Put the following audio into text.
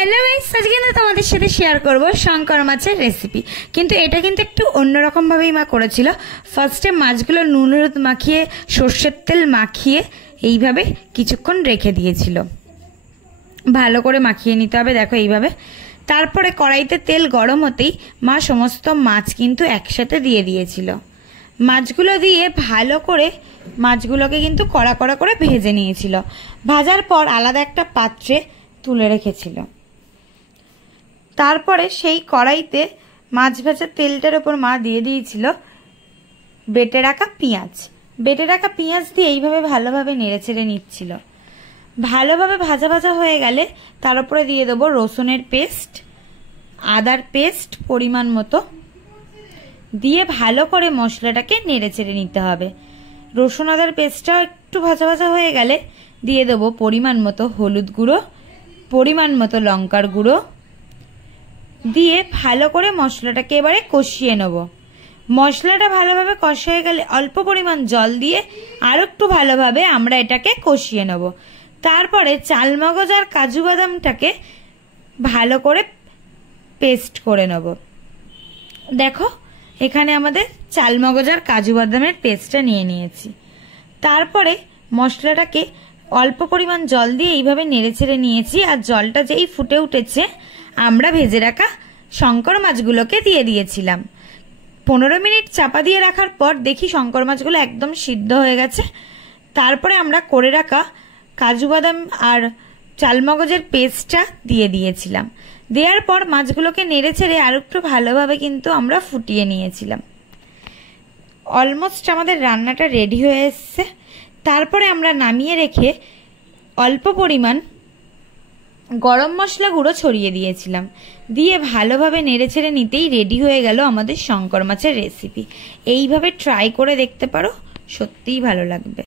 Hello guys, আজকে কিন্তু তোমাদের সাথে শেয়ার করব শঙ্কর মাছের রেসিপি। কিন্তু এটা কিন্তু একটু অন্যরকম ভাবেই মা করেছিল। ফার্স্টে মাছগুলো নুন হলুদ মাখিয়ে সর্ষের তেল মাখিয়ে এইভাবে কিছুক্ষণ রেখে দিয়েছিল। ভালো করে মাখিয়ে নিতে হবে, দেখো এইভাবে। তারপরে কড়াইতে তেল গরম হতেই মা সমস্ত মাছ কিন্তু একসাথে দিয়ে দিয়েছিল। মাছগুলো দিয়ে ভালো করে মাছগুলোকে কিন্তু কড়া কড়া করে ভেজে নিয়েছিল। ভাজার পর আলাদা একটা পাত্রে তুলে রেখেছিল। তারপরে সেই কড়াইতে মাছ ভাজার তেলটার ওপর মা দিয়ে দিয়েছিল বেটে রাখা পেঁয়াজ। বেটে রাখা পেঁয়াজ দিয়ে এইভাবে ভালোভাবে নেড়েচেড়ে নিচ্ছিল। ভালোভাবে ভাজা ভাজা হয়ে গেলে তার উপরে দিয়ে দেবো রসুনের পেস্ট, আদার পেস্ট পরিমাণ মতো দিয়ে ভালো করে মশলাটাকে নেড়েচেড়ে নিতে হবে। রসুন আদার পেস্টটাও একটু ভাজা ভাজা হয়ে গেলে দিয়ে দেবো পরিমাণ মতো হলুদ গুঁড়ো, পরিমাণ মতো লঙ্কার গুঁড়ো দিয়ে ভালো করে মশলাটাকে এবারে কষিয়ে নেব। মশলাটা ভালোভাবে কষা হয়ে গেলে অল্প পরিমাণ জল দিয়ে আরও একটু ভালোভাবে আমরা এটাকে কষিয়ে নেব। তারপরে চালমগজ আর কাজু বাদামটাকে ভালো করে পেস্ট করে নেব। দেখো এখানে আমাদের চালমগজ আর কাজু বাদামের পেস্টটা নিয়ে নিয়েছি। তারপরে মশলাটাকে অল্প পরিমাণ জল দিয়ে এইভাবে নেড়েচেড়ে নিয়েছি। আর জলটা যেই ফুটে উঠেছে আমরা ভেজে রাখা শঙ্কর মাছগুলোকে দিয়ে দিয়েছিলাম। 15 মিনিট চাপা দিয়ে রাখার পর দেখি শঙ্কর মাছগুলো একদম সিদ্ধ হয়ে গেছে। তারপরে আমরা করে রাখা কাজু বাদাম আর চালমগজের পেস্টটা দিয়ে দিয়েছিলাম। দেওয়ার পর মাছগুলোকে নেড়ে ছেড়ে আর একটু ভালোভাবে কিন্তু আমরা ফুটিয়ে নিয়েছিলাম। অলমোস্ট আমাদের রান্নাটা রেডি হয়ে এসছে। তারপরে আমরা নামিয়ে রেখে অল্প পরিমাণ গরম মশলা গুঁড়ো ছড়িয়ে দিয়েছিলাম। দিয়ে ভালোভাবে নেড়ে ছেড়ে নিতেই রেডি হয়ে গেল আমাদের শঙ্কর মাছের রেসিপি। এইভাবে ট্রাই করে দেখতে পারো, সত্যিই ভালো লাগবে।